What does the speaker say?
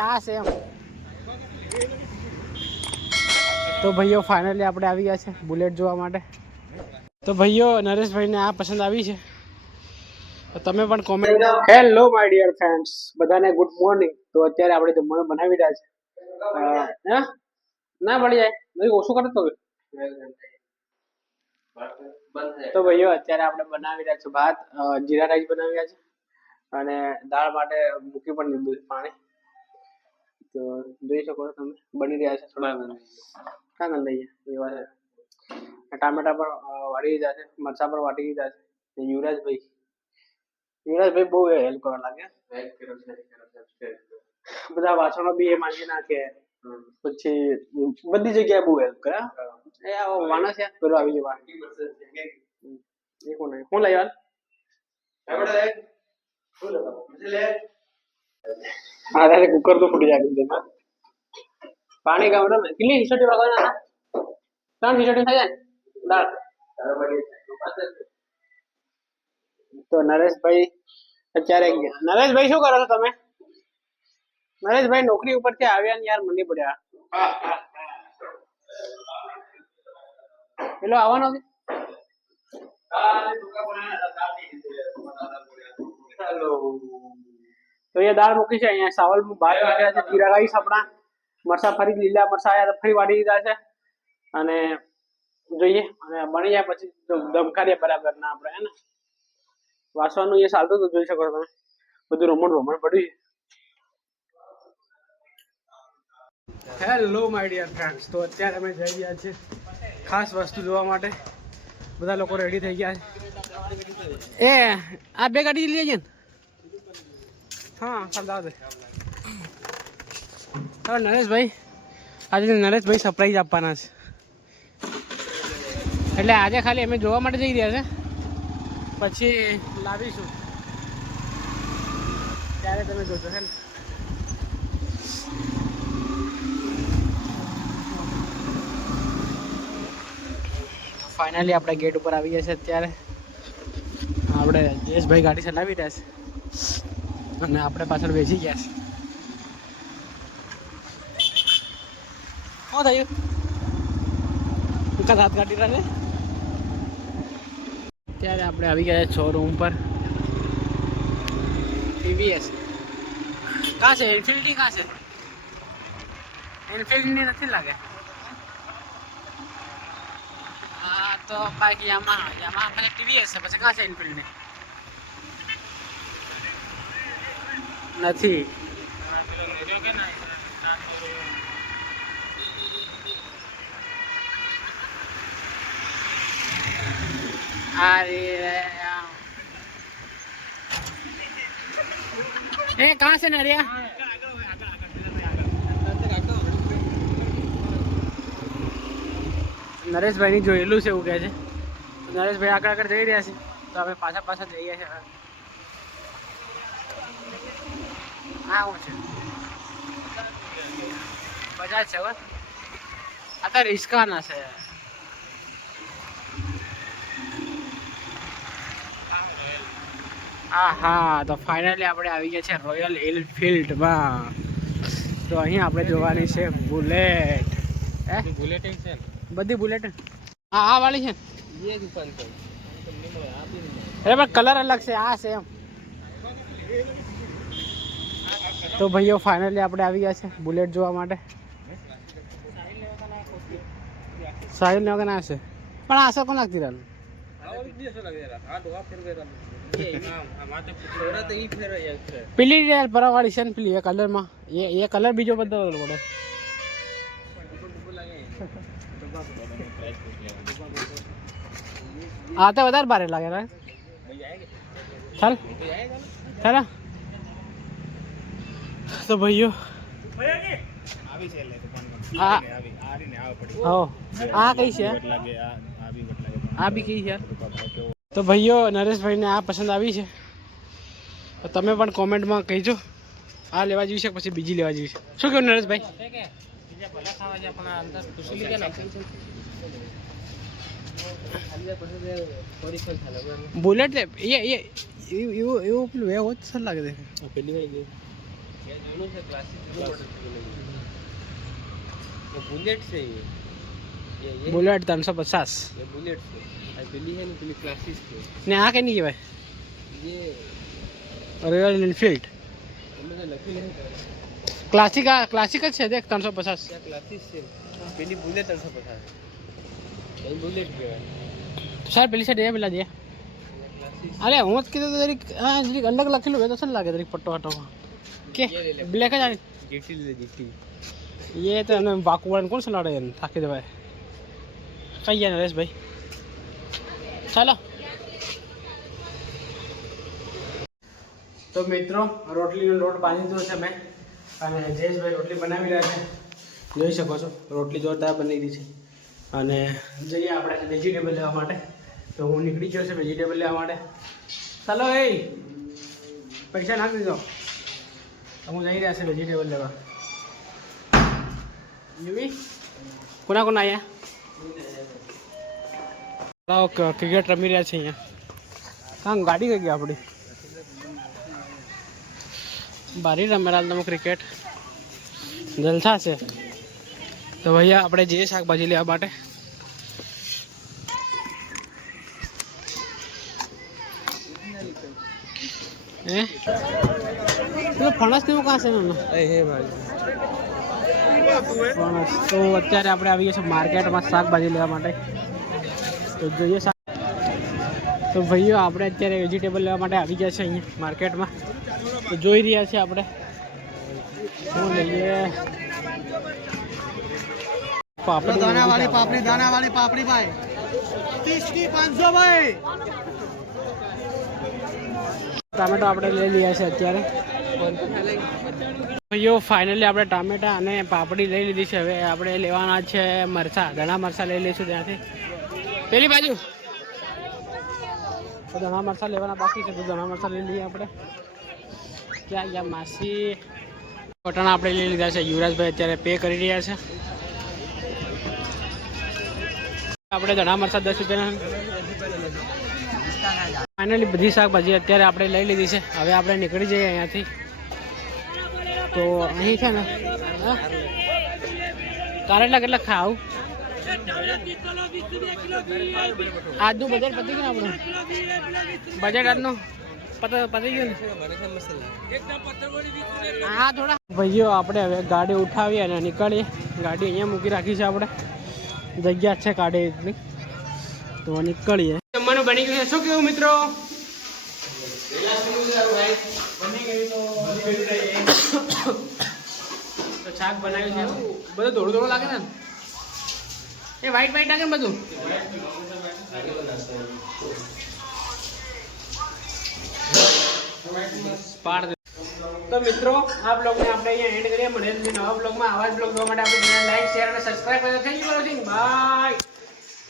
આ છે એમ તો ભાઈઓ ફાઇનલી આપણે આવી ગયા છે બુલેટ જોવા માટે. તો ભાઈઓ નરેશભાઈને આ પસંદ આવી છે તો તમે પણ comment. Hello my dear friends, બધાને ગુડ મોર્નિંગ. તો અત્યારે આપણે જમવાનું બનાવી રહ્યા છે. ના મળી જાય નહીં ઓછું કરે તો ભાઈઓ અત્યારે આપણે બનાવી રહ્યા છે ભાત, જીરા રાઈસ બનાવી રહ્યા છે અને દાળ માટે મૂકી પણ દીધું છે પાણી. તો જોઈ શકો છો તમે બની રહ્યા છે. થોડા ક્યાં ગંધાઈ ગયા એવા છે. ટામેટા પણ વાળી દીધા છે, મરચા પણ વાટી દીધા છે. યુવરાજભાઈ બહુ હેલ્પ કરવા લાગે. બધા વાસણો બી એ માંગી નાખે, પછી બધી જગ્યાએ બહુ હેલ્પ કરે. એ માણસ છે પેલો આવી ગયો. કોણ લઈ હા કુકર તો ફૂટી જાય. પાણી ગામ કેટલી હિસોટી વાગવાના હતા? 3 હિસોટી થઈ જાય દાળ. તો નરેશભાઈ અત્યારે નરેશભાઈ શું કરો છો તમે? નરેશભાઈ નોકરી ઉપરથી આવ્યા ને યાર મંડી પડ્યા. પેલો આવવાનો છે. તો એ દાળ મૂકી છે અહીંયા. સાવલ ભાત નાખ્યા છે, જીરા રાઈસ આપણા, મરચા ફરી લીલા મરચા આયા ફરી વાટી દીધા છે અને જોઈએ અને બની જાય પછી દમકારીએ બરાબર ના આપણે હે ને. વાસવાનું એ ચાલતું તો જોઈ શકો તમે બધું રમણ પડ્યું છે. હેલો માય ડિયર ફ્રેન્ડ્સ, તો અત્યારે અમે જઈ રહ્યા છીએ ખાસ વસ્તુ જોવા માટે. બધા લોકો રેડી થઈ ગયા છે. આ બે ગાડી લઈ જઈએ ને. હા સરદાર નરેશભાઈ આજે નરેશભાઈ સરપ્રાઈઝ આપવાના છે. એટલે આજે ખાલી અમે જોવા માટે જઈ રહ્યા છે, પછી લાવીશું ત્યારે તમે જોજો હે ને. ફાઇનલી આપણે ગેટ ઉપર આવી ગયા છે. અત્યારે આપણે જયેશભાઈ ગાડી ચલાવી રહ્યા છે અને આપણે પાછળ બેસી ગયા છે. શું થયું? હાથ કાઢી રહ્યા ને. અત્યારે આપણે આવી ગયા છે શોરૂમ પર. ટીવીએસ કાં છે? એનફિલ્ડની કાં છે? એનફિલ્ડની નથી લાગે. હા તો બાકી યામાહા પછી ટીવીએસ છે, પછી કાં છે એનફિલ્ડની? નથી. ए कहाँ से नरिया? નરેશભાઈ ની જોયેલું છે એવું કહે છે. નરેશભાઈ આગળ જઈ રહ્યા છે તો અમે પાછા જઈએ છીએ. હા હું છે બજાજ છે. આ તો રિસ્કા ના છે. હા તો ફાઇનલી આપણે આવી ગયા છે રોયલ એનફિલ્ડમાં. તો અહીં આપણે જોવાની છે બુલેટ. બુલેટ છે બધી બુલેટ. હા આ વાળી છે. અરે પણ કલર અલગ છે. આ છે એમ. તો ભાઈઓ ફાઇનલી આપણે આવી ગયા છે બુલેટ જોવા માટે. સાહિલ ને વગર ના છે પણ આશા કોણ લાગતી રહ્યું? પેલી પરાવાળી છે ને પેલી એ કલરમાં એ કલર બીજો બદલવો પડે. હા તો વધારે ભારે લાગે ને. ચાલ ચાલો તો ભાઈઓ આ કઈ છે? આ બી કઈ છે? તો ભાઈઓ નરેશભાઈને આ પસંદ આવી છે તો તમે પણ કોમેન્ટમાં કહીજો આ લેવા જેવી છે પછી બીજી લેવા જેવી છે. શું કહ્યું નરેશભાઈ? બુલેટ એવું પેલું એવું સર લાગે છે. ये दोनों से क्लासिक बुलेट से ये बुलेट 350 ये बुलेट से आ પેલી है પેલી ક્લાસિક છે ને આ કે નહીં કહેવાય ये રોયલ એનફિલ્ડ તમે તો લખી લે ક્લાસિક જ છે દેખ 350 क्या क्लासिक से પેલી बुलेट 350 ये बुलेट કહેવાય તો સાહેબ પેલી સાઈડ એ પેલા દે क्लासिक અરે હું જ કીધું તો જરીક જરીક અલગ લખેલું હોય તો શું લાગે જરીક પટ્ટો હટોમાં કે બ્લેક જ આવે जीटी ले जीटी ये तो हमें वाकुवाड़न कौन सलाड़े हैं थाके दबाए कहीं है नरेश भाई चलो तो मित्रों रोटली लोट बांधी दो છે મેં અને જયેશભાઈ રોટલી બનાવી રહ્યા છે જોઈ શકો છો રોટલી જોરદાર બની રહી છે અને જઈએ આપણે વેજીટેબલ લેવા માટે તો હું નીકળી ગયો છે વેજીટેબલ લેવા માટે ચાલો એ પૈસા નાખી દીધો હું જઈ રહ્યા છે વેજીટેબલ લેવા યુવી કોના કોના અહીંયા ક્રિકેટ રમી રહ્યા છે અહીંયા કાં ગાડી કઈ ગઈ આપણી બારી રમેલા તમે ક્રિકેટ જલસા છે તો ભૈયા આપણે જઈએ શાકભાજી લેવા માટે હે ફણસ કેવું કાં છે હે ભાઈ તો અત્યારે આપણે આવી ગયા છીએ માર્કેટમાં શાકભાજી લેવા માટે તો જોઈએ તો ભાઈઓ આપણે અત્યારે વેજીટેબલ લેવા માટે આવી ગયા છે અહીંયા માર્કેટમાં તો જોઈ રહ્યા છીએ આપણે શું લઈએ પાપડી દાણાવાળી પાપડી ભાઈ 30 की 500 ભાઈ ટામેટો આપણે લઈ લીધા છે અત્યારે ભાઈઓ ફાઇનલી આપણે ટામેટા અને પાપડી લઈ લીધી છે હવે આપણે લેવાના છે મરચાં ધણા મરચાં લઈ લઈશું ત્યાંથી પેલી બાજુ તો ધણા મરચાં લેવાના બાકી છે તો ધણા મરચાં લઈ લઈએ આપણે ક્યાં ગયા માસી વટાણા આપણે લઈ લીધા છે યુવરાજભાઈ અત્યારે પે કરી રહ્યા છે આપણે ધણા મરચાં 10 રૂપિયાના ફાઇનલી બધી શાકભાજી અત્યારે આપણે લઈ લીધી છે હવે આપણે નીકળી જઈએ અહીંયાથી તો અહીં છે ને કારેલા કેટલા ખાવ આજનું બજેટ પતી ગયું આપણું બજેટ આજનું પતી ગયું ને હા થોડા ભાઈઓ આપણે હવે ગાડી ઉઠાવીએ અને નીકળીએ ગાડી અહીંયા મૂકી રાખી છે આપણે જગ્યા છે ગાડી એટલી તો નીકળીએ જમવાનું બની ગયું છે શું કેવું મિત્રો તો શાક બનાવ્યું છે બધું થોડું થોડું લાગે ને એ વ્હાઈટ લાગે ને બધું તો મિત્રો આ બ્લોગને આપણે અહીંયા એન્ડ કરીએ મળીએ નવા બ્લોગમાં આવા જ બ્લોગ જોવા માટે આપણે લાઈક શેર અને સબસ્ક્રાઇબ કરો thank you for watching bye